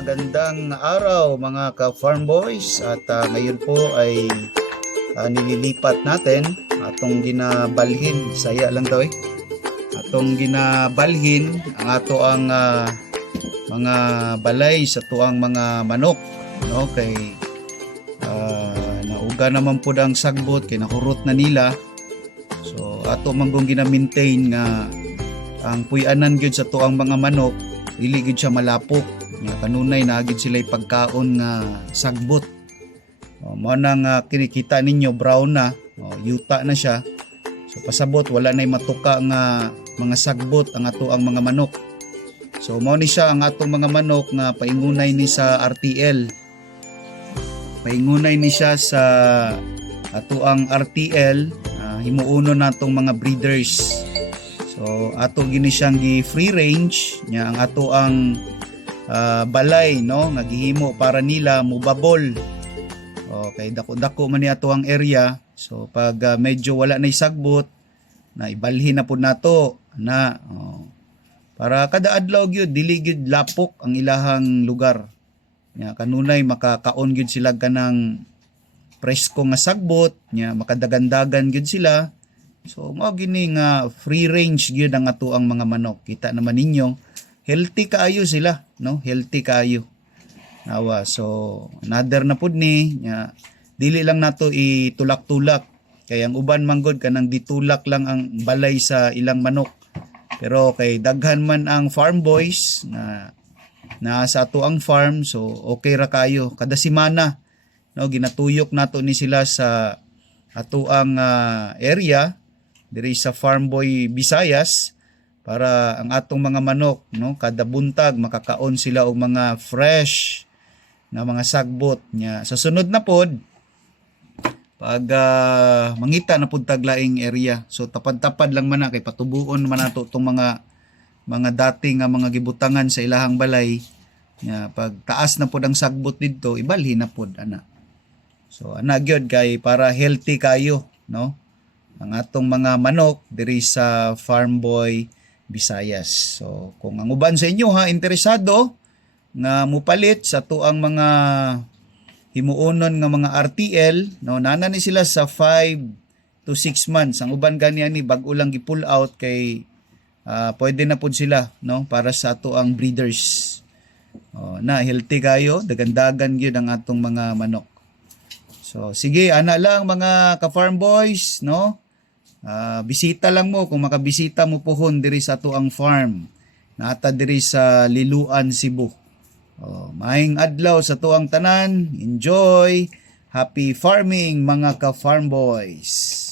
magandang araw mga ka-farm boys at ngayon po ay nililipat natin atong ginabalhin, saya lang daw atong ginabalhin ang ato ang mga balay sa tuang mga manok, no? Kay nauga naman po ang sagbot kay nakurot na nila, so ato manggong gina-maintain nga ang puy-anan gyud sa tuang mga manok dili gyud siya malapok nga kanunay na gyud sila pagkaon nga sagbot. Mao nang kinikita ninyo brown na, yuta na siya, so pasabot wala nay matuka nga mga sagbot ang ato ang mga manok. So mao ni siya ang atong mga manok nga paingunay ni sa RTL, paingunay ni siya sa ato ang RTL, himuuno natong mga breeders. So ato gini siyang gi free range nya ang ato ang balay, no, nga gihimo para nila mubabol. Okay, dako-dako man ni ato ang area. So pag medyo wala nay sagbot na ibalhin na pud nato na para kada adlaw gyud dili gyud lapok ang ilahang lugar. Nya kanunay makakaon gyud sila kanang presko nga sagbot nya makadagandagan gyud sila. So mao gini nga free range gyud ang ato ang mga manok. Kita naman ninyo, healthy kaayo sila, no? Healthy kaayo. Nawa, so another na pud ni nya dili lang nato itulak-tulak kay ang uban manggod kanang ditulak lang ang balay sa ilang manok. Pero kay daghan man ang farm boys na sa ato ang farm, so okay ra kayo kada semana, no, ginatuyok nato ni sila sa ato ang area diri sa Farm Boy Visayas para ang atong mga manok, no, kada buntag makakaon sila og mga fresh na mga sagbot nya. Sa sunod na pod pag mangita na pud taglaing area, so tapad-tapad lang man na kay patubuon man nato tong mga dating nga mga gibutangan sa ilahang balay nya. Pag taas na pod ang sagbot didto ibalhin na pod ana. So ana gyud kay para healthy kayo, no, ang atong mga manok diri sa Farm Boy Visayas. So kung ang uban sa inyo interesado nga mupalit sa tuang mga himuonon nga mga RTL, no, nana ni sila sa 5 to 6 months. Ang uban ganiya ni bag-o lang gi-pull out kay pwede na pud sila, no, para sa tuang breeders. Na healthy kayo, dagandagan gyud ang atong mga manok. So sige, ana lang mga ka-farm boys, no? Bisita lang mo kung makabisita mo pohon diri sa ato ang farm. Naata diri sa Liloan, Cebu. Maayong adlaw sa tuang tanan. Enjoy. Happy farming mga ka-farm boys.